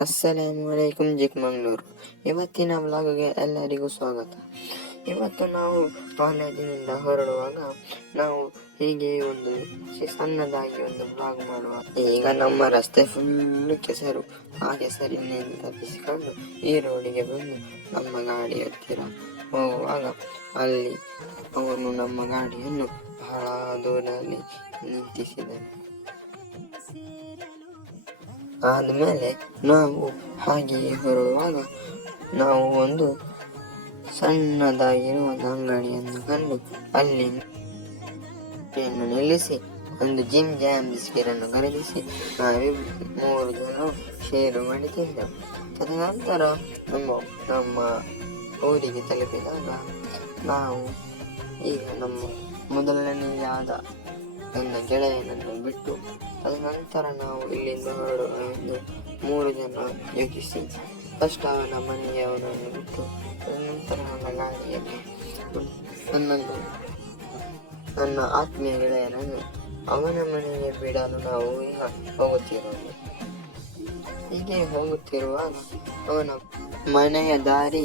ಅಸ್ಸಲಾಮು ಅಲೈಕುಂ ಚಿಕ್ಕಮಂಗ್ಳೂರು. ಇವತ್ತಿನ ವ್ಲಾಗ್ಗೆ ಎಲ್ಲರಿಗೂ ಸ್ವಾಗತ. ಇವತ್ತು ನಾವು ಕಾಲೇಜಿನಿಂದ ಹೊರಡುವಾಗ ನಾವು ಹೀಗೆ ಒಂದು ಸಣ್ಣದಾಗಿ ಒಂದು ವ್ಲಾಗ್ ಮಾಡುವ. ಈಗ ನಮ್ಮ ರಸ್ತೆ ಫುಲ್ ಕೆಸರು. ಆ ಕೆಸರಿನಿಂದ ತಪ್ಪಿಸಿಕೊಂಡು ಈ ರೋಡಿಗೆ ಬಂದು ನಮ್ಮ ಗಾಡಿ ಹತ್ತಿರ ಹೋಗುವಾಗ ಅಲ್ಲಿ ಅವನು ನಮ್ಮ ಗಾಡಿಯನ್ನು ಬಹಳ ದೂರದಲ್ಲಿ ನಿಂತಿಸಿದನು. ಆದಮೇಲೆ ನಾವು ಹಾಗೆಯೇ ಹೊರಡುವಾಗ ನಾವು ಒಂದು ಸಣ್ಣದಾಗಿರುವ ಅಂಗಡಿಯನ್ನು ಕಂಡು ಅಲ್ಲಿ ನಿಲ್ಲಿಸಿ ಒಂದು ಜಿಮ್ ಜಾಮ್ ಬಿಸ್ಕೆಟನ್ನು ಖರೀದಿಸಿ ನಾವೇ 3 ಜನ ಶೇರು ಮಾಡಿ ತಿಂದೆವು. ತದನಂತರ ನಮ್ಮ ಊರಿಗೆ ತಲುಪಿದಾಗ ನಾವು ಈಗ ನಮ್ಮ ಮೊದಲನೆಯಾದ ನನ್ನ ಗೆಳೆಯನನ್ನು ಬಿಟ್ಟು ತದನಂತರ ನಾವು ಇಲ್ಲಿಂದ ಹೊರಡುವ ಎಂದು 3 ಜನ ಯೋಚಿಸಿ ಫಸ್ಟ್ ಅವನ ಮನೆಯವರನ್ನು ಬಿಟ್ಟು ತದನಂತರ ನನ್ನ ಗಾಡಿಯಲ್ಲಿ ನನ್ನ ಆತ್ಮೀಯ ಗೆಳೆಯನನ್ನು ಅವನ ಮನೆಗೆ ಬಿಡಲು ನಾವು ಈಗ ಹೋಗುತ್ತಿರೋದು. ಹೀಗೆ ಹೋಗುತ್ತಿರುವಾಗ ಅವನ ಮನೆಯ ದಾರಿ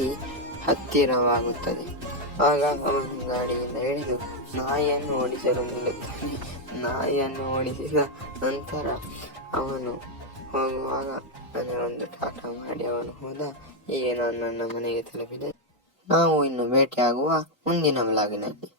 ಹತ್ತಿರವಾಗುತ್ತದೆ. ಆಗ ಅವನ ಗಾಡಿಯಿಂದ ಇಳಿದು ನಾಯಿಯನ್ನು ಓಡಿಸಲು ನಿಲ್ಲುತ್ತಾನೆ. ನಾಯಿಯನ್ನು ಓಡಿಸಿದ ನಂತರ ಅವನು ಹೋಗುವಾಗ ನನಗೊಂದು ಟಾಟಾ ಮಾಡಿ ಅವನು ಹೋದ. ಹೀಗೆ ನಾನು ನನ್ನ ಮನೆಗೆ ತಲುಪಿದೆ. ನಾವು ಇನ್ನು ಭೇಟಿಯಾಗುವ ಮುಂದಿನ ವ್ಲಾಗಿನಲ್ಲಿ.